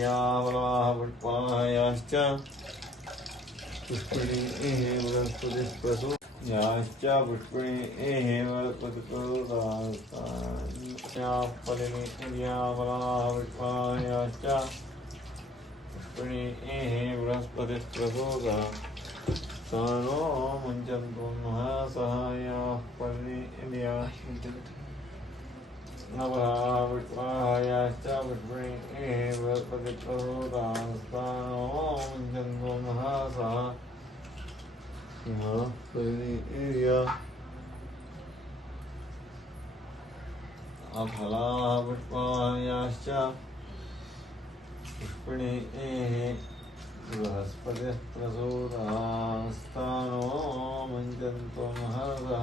सूर्यावलाः पुष्पायाश्च पुष्पिणीः वनस्पतिस्पसु याश्च पुष्पिणीः वनस्पतिप्रसुतास्तान्यापलिनि सूर्यावलाः पुष्पायाश्च पुष्पिणीः वनस्पतिस्प्रसूता सा नो मुञ्चन्तु सहायाः पर्णि नवाविष्वायाश्च विष्णे एव प्रतिप्रोदास्तां जन्मः सः Yeah, area. अफला पुष्पायाश्च पुष्पिणी बृहस्पतिः प्रसूरास्तानो मञ्जन्त्वमहरः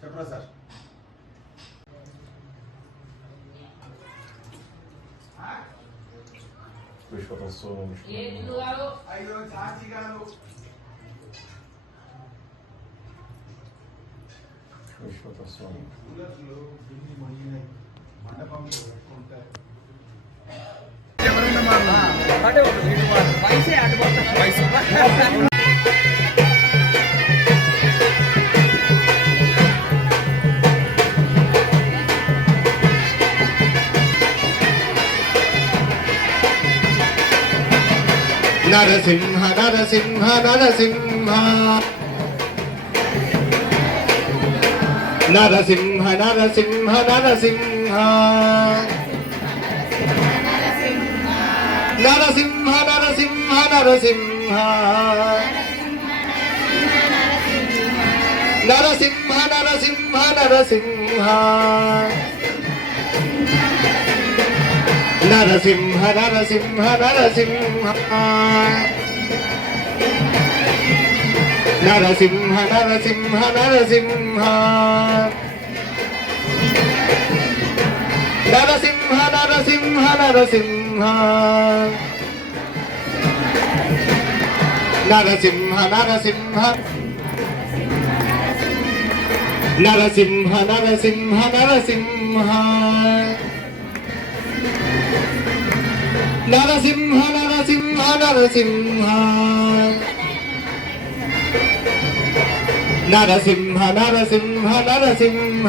చెప్పరా సార్ విశ్వప్రసవం విశ్వప్రసవం మండపంలో పెట్టుకుంటారు నరసింహ నరసింహ నరసింహ. నరసింహ నరసింహ నరసింహ. నరసింహ నరసింహ నరసింహ. నరసింహ నరసింహ నరసింహ. నరసింహ నరసింహ నరసింహ. నరసింహ నరసింహ నరసింహ. నరసింహ నరసింహ నరసింహ. నరసింహ నరసింహ. నరసింహ నరసింహ నరసింహ. నరసింహ నరసింహ నరసింహ. నరసింహ నరసింహ నరసింహ.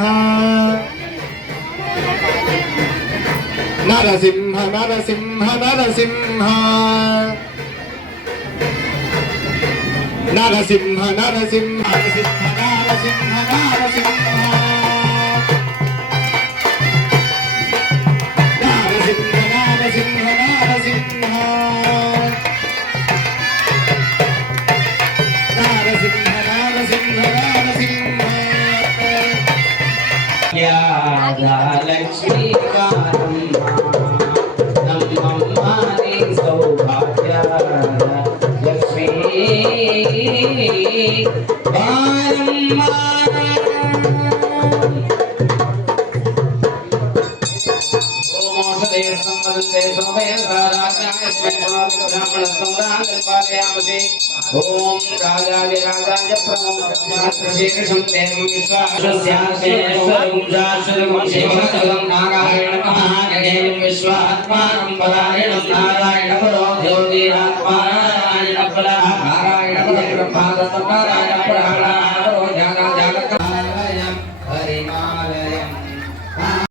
నరసింహ నరసింహ నరసింహ. నరసింహ నరసింహ నరసింహ నరసింహ నరసింహ राजा लक्ष्मी काली सौभाग्य लक्ष्मी ओम राजा राजा जप प्रमोद श्री कृष्ण। देव विश्वास श्याम से ओम राजा शिवस्तलं नारायण महागणेन विश्वात्मानं परायणं नारायणपरो देवदेवात्मा नारायणपरः नारायणपरब्रह्मा नारायणपरः